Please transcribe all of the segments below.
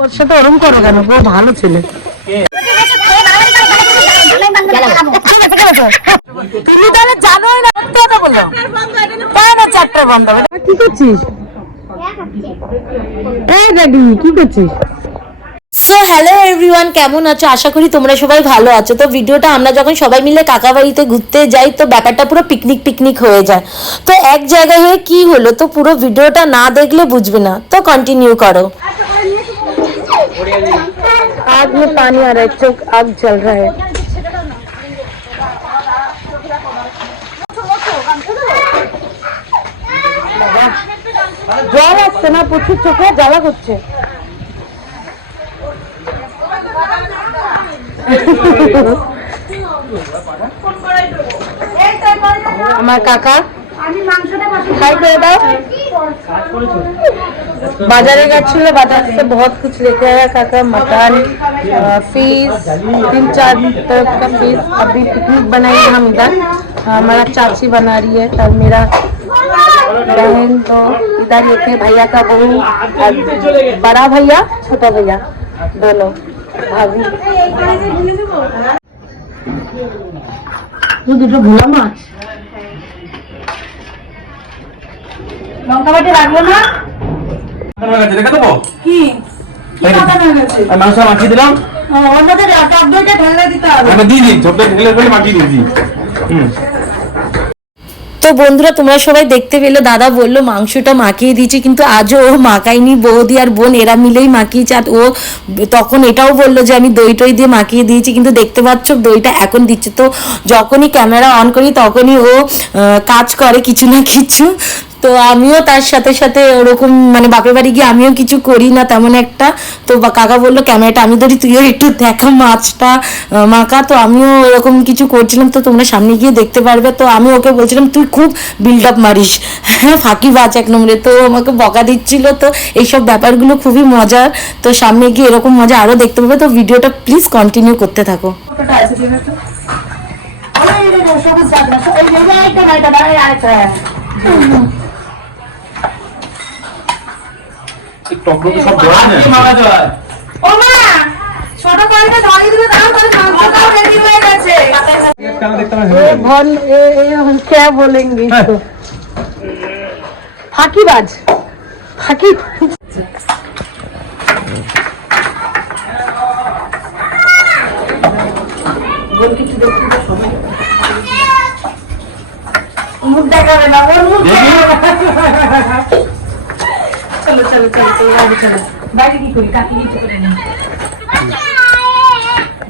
ওর সাথে ওরম করো কেন? ও ভালো ছেলে। তুমি তাহলে জানোই না কথা বলো। তাই না চ্যাপ্টার বন্ধ হবে। কি করছিস? এই দাদি কি করছিস? সো হ্যালো এভরিওয়ান, কেমন আছো? আশা করি তোমরা সবাই ভালো আছো। তো ভিডিওটা আমরা যখন সবাই মিলে কাকা বাড়িতে ঘুরতে যাই তো ব্যাপারটা পুরো পিকনিক হয়ে যায়। তো এক জায়গায় হয়ে কি হলো তো পুরো ভিডিওটা না দেখলে বুঝবে না, তো কন্টিনিউ করো। आग में पानी आ रहा है, चौक आग जल रहा है। জল আসছে না, প্রচুর চোখে জ্বালা করছে। আমার কাকা খাই করে দাও। बाजारे गए, बाजार से बहुत कुछ लेके आया काका। मटन, फिश, 3-4 तरह का फिश। अभी पिकनिक बनाएंगे हम इधर। हमारा चाची बना रही है और मेरा बहन तो इधर लेके भैया का बहू, बड़ा भैया छोटा भैया दोनों भाभी। দুটো ভোলা মাছ লঙ্কা বাটি রাখলো না কি মাংস মাখিয়ে দিলাম। তো বন্ধুরা তোমরা সবাই দেখতে পেলে, দাদা বললো মাংসটা মাখিয়ে দিয়েছি, কিন্তু আজও ও মাখাইনি। বৌদি আর বোন এরা মিলেই মাখিয়েছে। আর ও তখন এটাও বললো যে আমি দই টই দিয়ে মাখিয়ে দিয়েছি, কিন্তু দেখতে পাচ্ছ দইটা এখন দিচ্ছে। তো যখনই ক্যামেরা অন করি তখনই ও কাজ করে কিছু না কিছু। তো আমিও তার সাথে সাথে ওরকম মানে বাপের বাড়ি গিয়ে আমিও কিছু করি না তেমন একটা। তো কাকা বললো ক্যামেরাটা আমি ধরি, তুইও একটু দেখা মাছটা মাখা। তো আমিও এরকম কিছু করছিলাম, তো তোমরা সামনে গিয়ে দেখতে পারবে। তো আমি ওকে বলছিলাম তুই খুব বিল্ড আপ মারিস, হ্যাঁ ফাঁকি বাজ এক নম্বরে। তো আমাকে বকা দিচ্ছিল। তো এইসব ব্যাপারগুলো খুবই মজার। তো সামনে গিয়ে এরকম মজা আরও দেখতে পাবে। তো ভিডিওটা প্লিজ কন্টিনিউ করতে থাকো। क्या बोलेंगे इसको? फाकीबाज, फाकी। मुख देखाবে না, ওর মুখ চলো চলো চলো চলো চলো। বাইরে কি করি? কাকি কিছু করে না,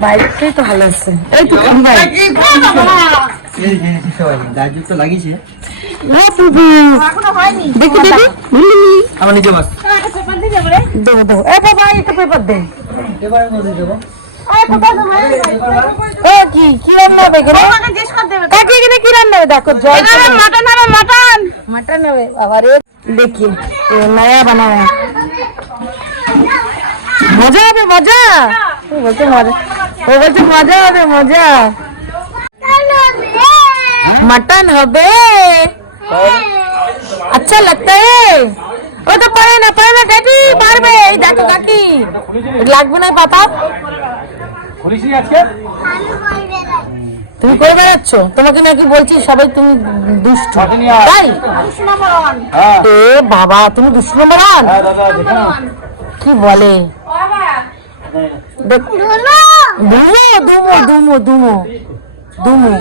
বাইরেই তো ভালো আছে। এই তো দাজু তো লাগিয়েছে এখনো হয়নি। দেখি দেখি আমার নিজে মাছ দেবো দেবো। এ বাবা এটা পেপার দে। এবারে মধ্যে দেবো। কি কি রান্না হবে? কাকি এখানে কি রান্না হবে? দেখো জল মটন হবে। মটন মটন হবে বাবা রে। দেখি নয়া বানায়া মজা হবে মজা। ও বলছে মজা, ও বলছে মজা হবে মজা। मटन হবে। अच्छा लगता है। ও তো পারে না কাকি মারবে। এই দেখো কাকি লাগবে না পাপা। তুমি করে বেড়াচ্ছ? তোমাকে নাকি বলছি সবাই তুমি দুষ্ট, তাই? এ বাবা তুমি দুষ্ট নম্বর ওয়ান? কি বলে? দুমো দুমো দুমো দুমো।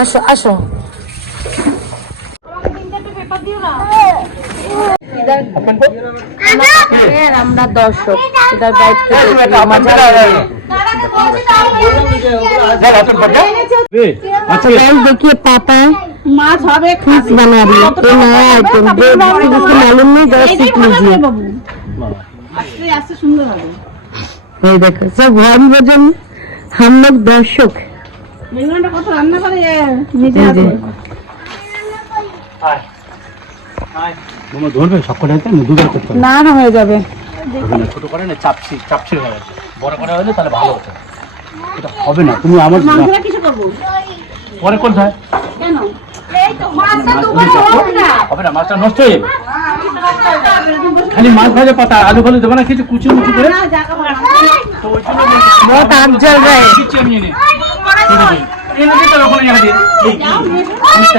আসো আসো। আমরা দর্শক इधर बैठ के मजा अच्छा देखिए पापा माछ হবে फिश बना रही है। ये नया आइटम जिसको मालूम नहीं जरा सीख लीजिए। आस्ते आस्ते सुंदर হবে। এই দেখো সব ভাই ভজন हम लोग दर्शक। মেঘনাটা কত রান্না করে নিজে হাতে। আয় আয় মামা ধরবে সবকটাতে দুবার করতে হবে। না না হয়ে যাবে। ওখানে ছোট করে না চাপছি হয়ে যাবে। বড় করে হলে তাহলে ভালো হতো। এটা হবে না। তুমি আমার মাংসটা কিছু করব পরে কোন যায় কেন? এই তো মাছটা দুবার হবে না, মাছটা নষ্ট হয়ে যাবে। খালি মাছ ভাজা পাতা আলু ফালু দেবো না কিছু কুচি মুচি করে তো ওই জন্য बहुत आग जल रहा है। কিছু আমি এনে এই নদী তো ওখানে আছে এই কি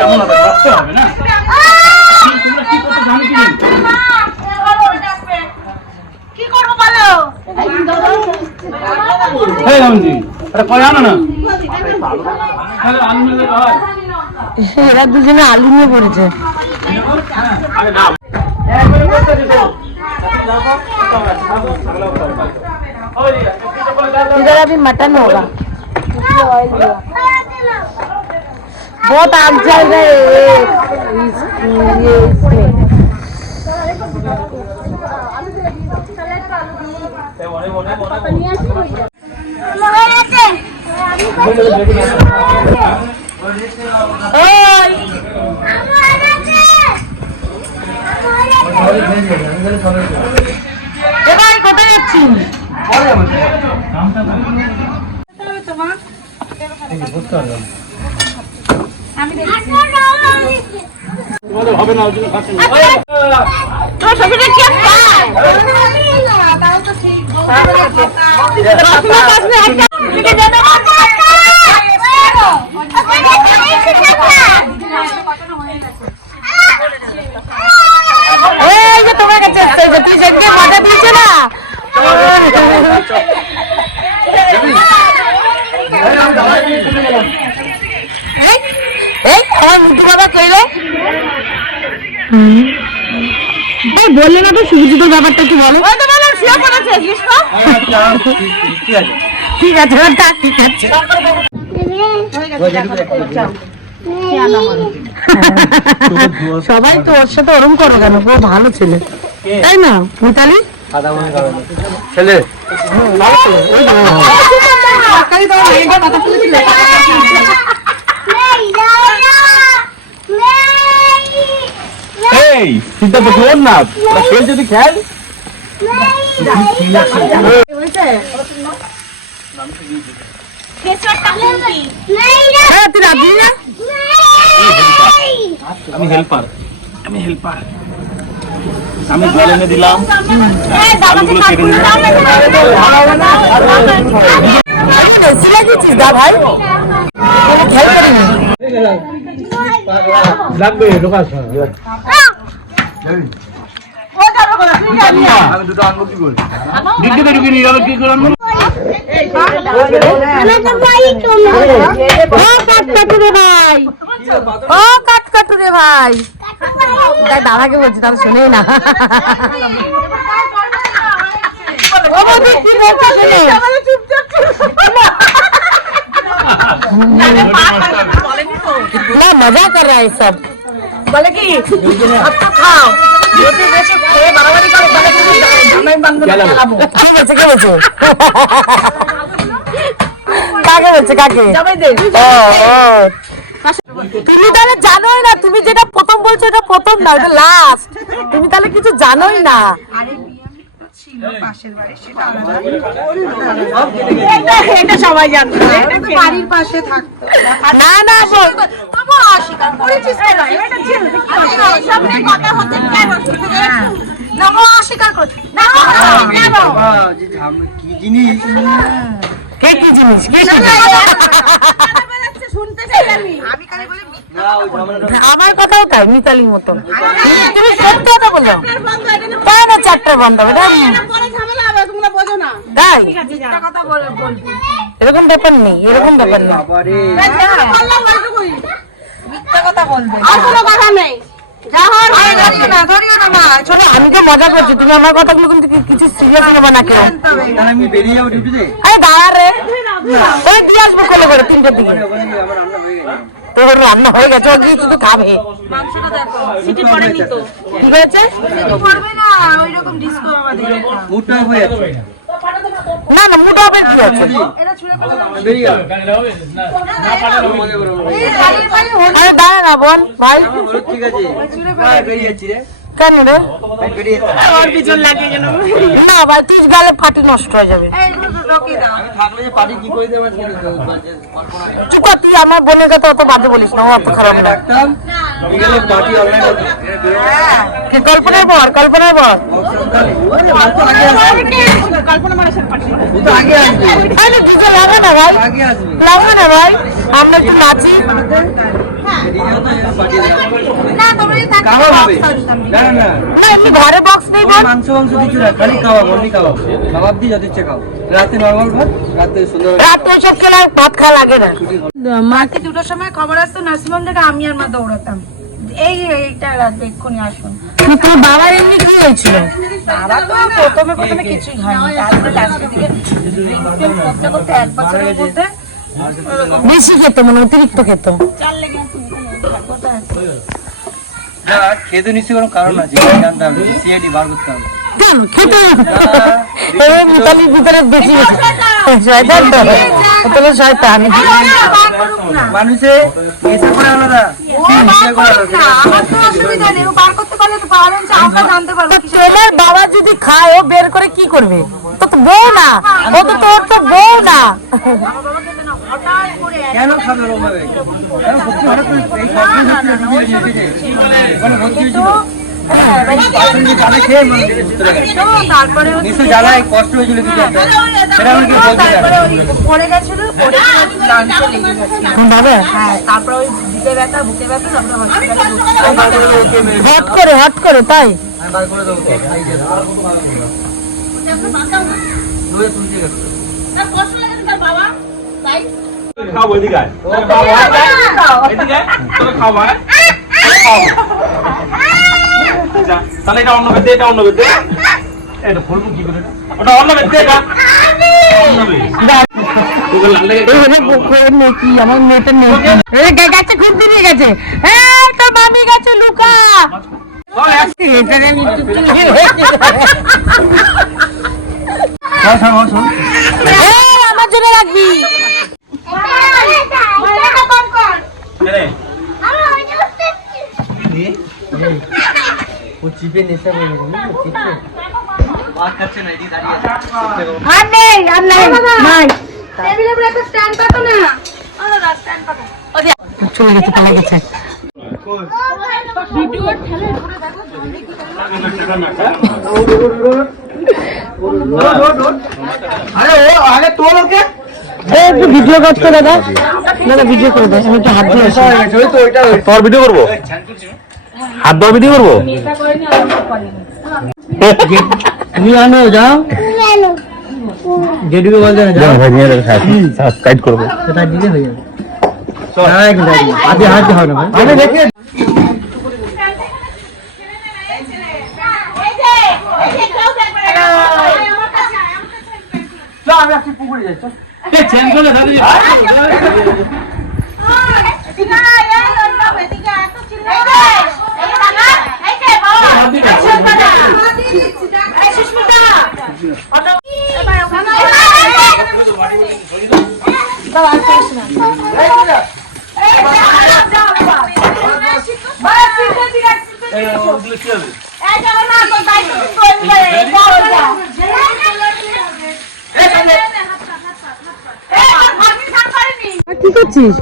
এমন হবে রাখতে হবে না তোমরা কি করতে জানো কি এই রামজি আরে কই আনো না তাহলে আলু মিলে হয় এরা দুজনে আলু নিয়ে পড়েছে। আরে না একবারে বসে দিছো इधर अभी मटन होगा। बहुत आग जल रहा है ये इसमें। ভাই কোথায় যাচ্ছি? হবে না ওই জন্য খাচ্ছি না এই যে তোমার কাছে এসেছে, তুই যেদিকে কথা দিয়েছে না এই আমার মুখ বাবা কইলে বললে না তো সুবিচিত ব্যাপারটা কি বলো? ঠিক আছে ঠিক আছে সবাই তো ওর সাথে ওরম করো কেন? ও ভালো ছেলে তাই না মিতালি? ছেলে এই চিন্তা তো করুন না খেল যদি খেল হ্যাঁ তুই রাখবি না? আমি হেল্পার আমি জল এনে দিলাম আলুগুলো কেটে নিলাম বেশি লাগিয়েছিস দা ভাই, খেয়াল করিনি। লাগবে লোকাস আমি দুটো আনবো কি করে? দিদি ঢুকে নিয়ে যাবে কি করে আনবো? ও কাট কাটু রে ভাই, তাই দাদাকে বলছি তাহলে শুনেই না। ও বৌদি, কি বলছো শুনে? না মজা কর রা সব বলে কি अब तो खाओ বেশি বেশি খেয়ে বাড়াবাড়ি করে বলে কি জামাই বান্ধবী খেলাবো। কি বলছে কে বলছে? কাকে বলছে কাকে? জামাই দে। ও তুমি তাহলে জানোই না, তুমি যেটা প্রথম বলছো এটা প্রথম না, এটা লাস্ট। তুমি তাহলে কিছু জানোই না। এটা সবাই জানতো, এটা বাড়ির পাশে থাকতো। না না বাবু অস্বীকার করেছিস কেন? এটা ছিল সামনে কথা হচ্ছে কেন? না ও অস্বীকার করছে না। বাবা যে কি জিনিস কে কি জিনিস কে শুনতে চাই আমি খালি বলি না ওই ঝামেলাটা আমার কথাও তাই মিতালির মতন। তুমি সত্যি কথা বলো, তাই না? চারটা বন্ধ হবে তাই এরকম ব্যাপার নেই, এরকম ব্যাপার নেই। বাবারে শোনো আমি তো মজা করছি, তুমি আমার কথাগুলো কিন্তু কিছু সিরিয়াস নেবে না কেউ। তাহলে আমি বেরিয়ে যাবো ডিউটিতে। আরে দাঁড়া রে, ওই দিয়ে আসবো কোলে করে 3টের দিকে। ওখানে গিয়ে আমার রান্না হয়ে গেছে। তোর রান্না হয়ে গেছে, ও গিয়ে শুধু খাবে। কি হয়েছে? মুডটা হয়ে যাচ্ছে। না না মুড হবে কি আছে? বেরিয়ে গেল। আরে দাঁড়া না বোন ভাই, ঠিক আছে ভাই বেরিয়ে যাচ্ছি রে। কেন রে? ভাই বেরিয়ে না ভাই তুই গেলে ফাটি নষ্ট হয়ে যাবে। আমি থাকলে যে পার্টি কি করে দেবো চুপ কর, তুই আমার বোনের কথা অত বাজে বলিস না, ও অত খারাপ না। ডাকতাম বিকেলে পার্টি অনলাইন হতো। কি কল্পনার বর, কল্পনার বর। ও তো আগে আসবে আরে দুটো লাগা না ভাই, আগে আসবে লাগা না ভাই, আমরা একটু নাচি। কাবাব হবে না না না না এমনি ঘরে বক্স নেই বোন। মাংস কিছু না, খালি কাবাব, অনলি কাবাব। কাবাব দিয়ে যত ইচ্ছে খাও। রাতে নরমাল ভাত, রাতে সুন্দর রাতে সব খেলে আর ভাত খাওয়া লাগে না। মাকে দুটোর সময় খবর আসতো নার্সিংহোম থেকে, আমি আর মা দৌড়াতাম এইটা রাখবে এক্ষুনি আসুন। তোর বাবার এমনি কি হয়েছিল? বাবা তো প্রথমে কিছুই হয়নি, তারপরে লাস্টের দিকে করতে করতে 1 বছরের মধ্যে বেশি খেত মানে অতিরিক্ত খেত। চাল লেগে আছে। না খেতে নিশ্চয়ই কোনো কারণ আছে, জানতে হবে, সিআইডি বার করতে হবে। কেন খেতে এই মিতালির ভিতরে বেশি বেশি শয়তান তো, তোর শয়তান। মানুষে এসে করে আলাদা, নেশা করে আলাদা। আমার তো অসুবিধা নেই, ও বার করতে পারলে তো পারেন, আমরা জানতে পারবো। ছেলের বাবা যদি খায় ও বের করে কি করবে? তো তো বউ না, ও তো তোর তো বউ না। কেন খাবে ওরকম ভাবে? কেন ভর্তি হঠাৎ করে এই মানে ভর্তি হয়েছিল? জ্বালা খেয়ে মানুষ সুস্থ থাকে। তারপরে নিশ্চয় জ্বালায় কষ্ট হয়েছিল কিছু একটা, সেটা আমি কেউ বলতে চাই না। তারপরে ওই পড়ে গেছিল, পড়ে লাঞ্চে লেগে গেছিল। বাবা হ্যাঁ, তারপরে ওই বুকে ব্যথা, তারপরে হট করে তাই। আমি বার করে দেবো, খাই দিয়ে দাও। দুয়ে তুলতে গেছে। খাও এদিকে আয়। এদিকে আয়, তোকে খাওয়া আয়। খাও। আচ্ছা, তাহলে এটা অন্য বেদ, এটা অন্য বেদ। এটা ফুলবো কি করে? ওটা অন্য বেদ, এটা অন্য বেদ। তোকে লাগে কি আমার মেয়েটা নেই গেছে, খুঁজতে নিয়ে গেছে। এই তোর মামি গেছে, লুকা। এই, আমার জন্য রাখবি। ও চিপে নেশা করে গেছে, চিপে ভাত খাচ্ছে না, এদিকে দাঁড়িয়ে আছে। আর নেই, নাই। টেবিলের উপরে একটা স্ট্যান্ড পাতো না? স্ট্যান্ড পাতো। চলে গেছে, পালা গেছে। আরে ও আগে তোল ওকে। একটু ভিডিও করতে দাদা, দাদা ভিডিও করে দে, আমি একটু হাত দিয়ে আসি। ওই তো ওইটা তোর ভিডিও করবো, হাত ধোয়া ভিডিও করবো। তুমি আনো যাও, যেটুকু বলতে না যাও, সাবস্ক্রাইব করবো। তার দিকে হয়ে যাবে। আজকে হাত হয় না ভাই, আমি দেখে আমি একটু পুকুরে যাই। চেঞ্জ করলে দাদা কি করছিস?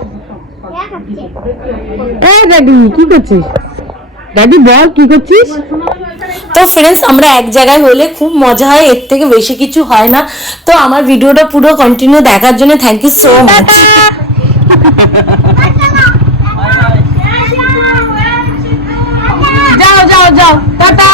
এই ড্যাডি কি করছিস? ড্যাডি বল কি করছিস? তো ফ্রেন্ডস, আমরা এক জায়গায় হলে খুব মজা হয়, এর থেকে বেশি কিছু হয় না। তো আমার ভিডিওটা পুরো কন্টিনিউ দেখার জন্য থ্যাংক ইউ সো মাচ। যাও যাও যাও, টাটা।